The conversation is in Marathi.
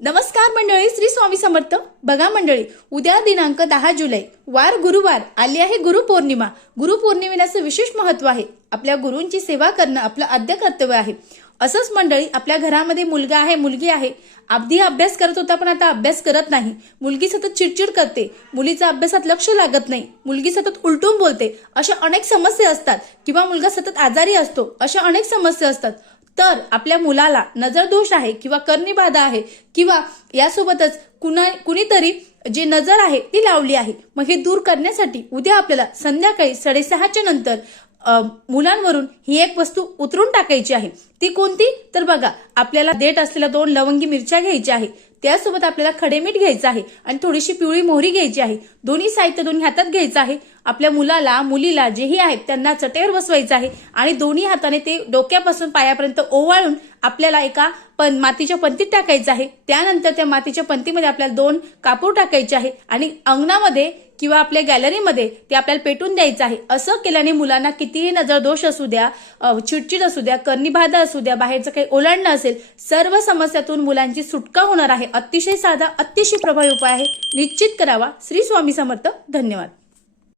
नमस्कार मंडळी, श्री स्वामी समर्थ. बघा मंडळी, उद्या दिनांक 10 जुलै वार गुरुवार आली आहे गुरुपौर्णिमा. गुरुपौर्णिमेला विशेष महत्व आहे. आपल्या गुरूंची सेवा करणं आपलं आद्य कर्तव्य आहे. असंच मंडळी, आपल्या घरामध्ये मुलगा आहे, मुलगी आहे, आधी अभ्यास करत होता पण आता अभ्यास करत नाही. मुलगी सतत चिडचिड करते, मुलीचा अभ्यासात लक्ष लागत नाही, मुलगी सतत उलटून बोलते, अशा अनेक समस्या असतात. किंवा मुलगा सतत आजारी असतो, अशा अनेक समस्या असतात. तर आपल्या मुलाला नजर दोष आहे किंवा कर्णिबाधा आहे किंवा यासोबतच कुणीतरी जी नजर आहे ती लावली आहे. मग हे दूर करण्यासाठी उद्या आपल्याला संध्याकाळी 6:30च्या नंतर मुलांवरून ही एक वस्तू उतरून टाकायची आहे. ती कोणती तर बघा, आपल्याला देठ असलेल्या 2 लवंगी मिरच्या घ्यायच्या आहे. त्यासोबत आपल्याला खडे मीठ घ्यायचं आहे आणि थोडीशी पिवळी मोहरी घ्यायची आहे. दोन्ही साहित्य दोन्ही हातात घ्यायचं आहे. आपल्या मुलाला मुलीला जेही आहेत त्यांना चटेवर बसवायचं आहे आणि दोन्ही हाताने ते डोक्यापासून पायापर्यंत ओवाळून आपल्याला एका मातीच्या पंतीत टाकायचं आहे. त्यानंतर त्या मातीच्या पंतीमध्ये आपल्याला 2 कापूर टाकायचे आहे आणि अंगणामध्ये किंवा आपल्या गॅलरीमध्ये ते आपल्याला पेटून द्यायचं आहे. असं केल्याने मुलांना कितीही नजर दोष असू द्या, चिडचिड असू द्या, कर्णिबाधा असू द्या, बाहेरचं काही ओलांडणं असेल, सर्व समस्यातून मुलांची सुटका होणार आहे. अतिशय साधा, अतिशय प्रभावी उपाय आहे. निश्चित करावा. श्री स्वामी समर्थ. धन्यवाद.